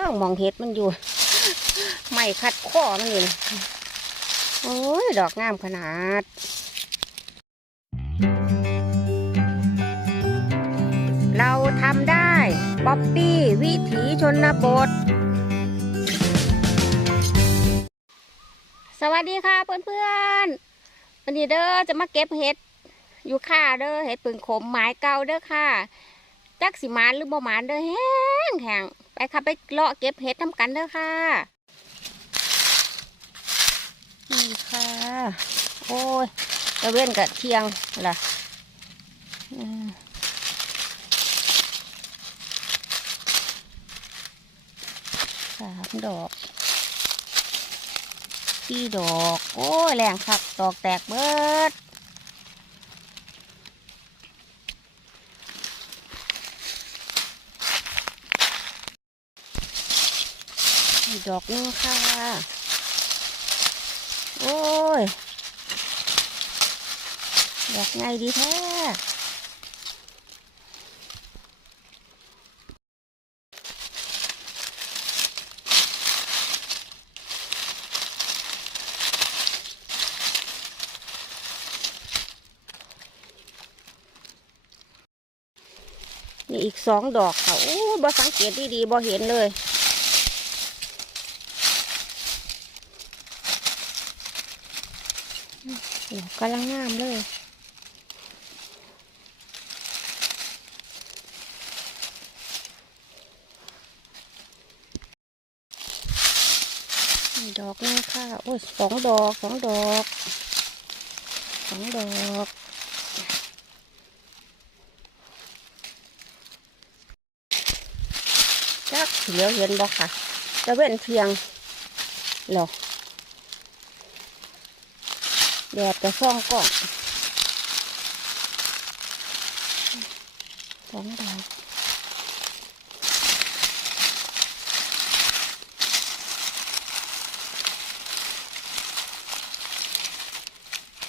อมองเห็ดมันอยู่ ไม่คัดข้อมันอยู่นี่โอ้ย ดอกงามขนาดเราทำได้ป๊อปปี้วิถีชนบท สวัสดีค่ะเพื่อนๆวันนี้เด้อจะมาเก็บเห็ด อยู่ค่าเด้อเห็ดปึงขมหมายเก่าเด้อค่ะ จักสิมานหรือบ่หมานเด้อแห้งแห้ง ค่ะไปเลาะเก็บเห็ดทำกันเด้อค่ะ นี่ค่ะ โอ้ยตะเว้นกับเที่ยงล่ะสามดอกสี่ดอก โอ้ยแรงคักดอกแตกเบิด ดอกนึงค่ะ โอ้ย ดอกไงดีแท้นี่อีกสองดอกค่ะ โอ้ยบ่สังเกตดีๆบ่เห็นเลย ดอกกำลังงามเลยดอกหนึงค่ะ โอ้ยสองดอกสองดอกสองดอกจักเหลียวเห็นบ่ค่ะ จะเว้นเทียงหรอ แดดจะซ่องก่อนสองดอก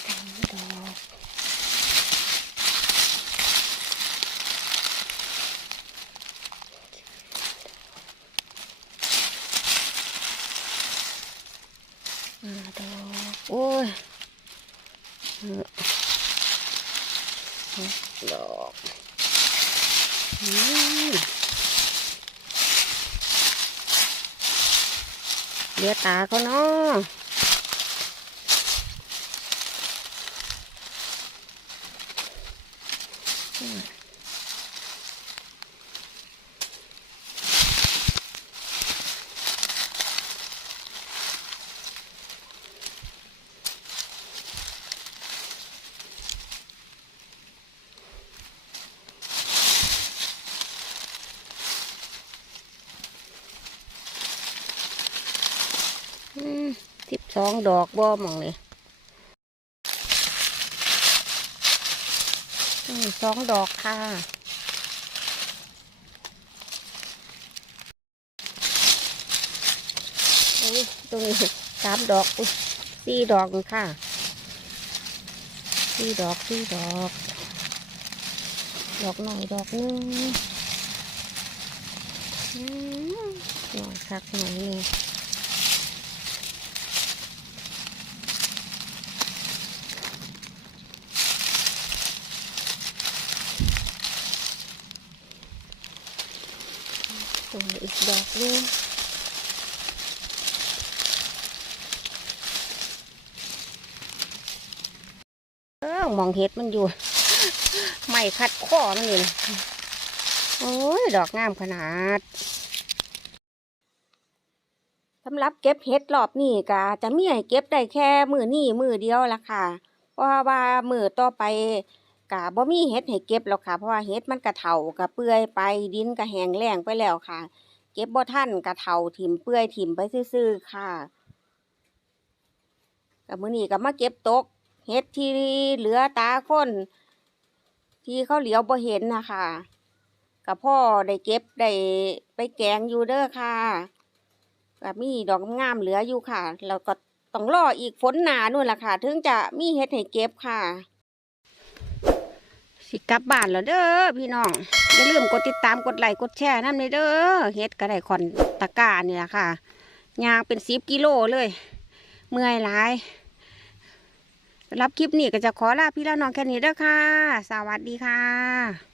สองดอกห้าดอกโอ้ย ดอกอืมเหลือตาเขาเนาะอืม สิบสองดอกบ่มองเลยสองดอกค่ะตรงนี้สามดอกสี่ดอกค่ะสี่ดอกสี่ดอก ดอกหน่อยดอกนึงหน่อยคักหน่อยนี่ ตรงอีกดอกนึงมองเห็ดมันอยู่ ไม่คัดข้อมันอยู่นี่โอ้ย ดอกงามขนาดสำหรับเก็บเห็ดรอบนี้ก็จะมีให้เก็บได้แค่มือนี้มือเดียวละค่ะ เพราะว่ามือต่อไป ก็บ่มีเห็ดให้เก็บแล้วค่ะ เพราะว่าเห็ดมันก็เฒ่าก็เปื่อยไปดินก็แหงแล้งไปแล้วค่ะ เก็บบ่ทันก็เฒ่าถิ่มเปื่อยถิ่มไปซื่อๆค่ะก็มื้อนี้ก็มาเก็บตกเห็ดที่เหลือตาคนที่เขาเหลียวบ่เห็นนะคะก็พ่อได้เก็บได้ไปแกงอยู่เด้อค่ะก็มีดอกงามเหลืออยู่ค่ะ แล้วก็ต้องรออีกฝนหนานู่นแหละค่ะ ถึงจะมีเฮ็ดให้เก็บค่ะ สิกลับบ้านแล้วเด้อพี่น้อง อย่าลืมกดติดตามกดไลค์กดแชร์นั่นเลยเด้อเฮ็ดกระไดคอนตะกร้านี่แหละค่ะยางเป็นสิบกิโลเลย เมื่อยหลายรับคลิปนี้ก็จะขอลาพี่ละน้องแค่นี้เด้อค่ะ สวัสดีค่ะ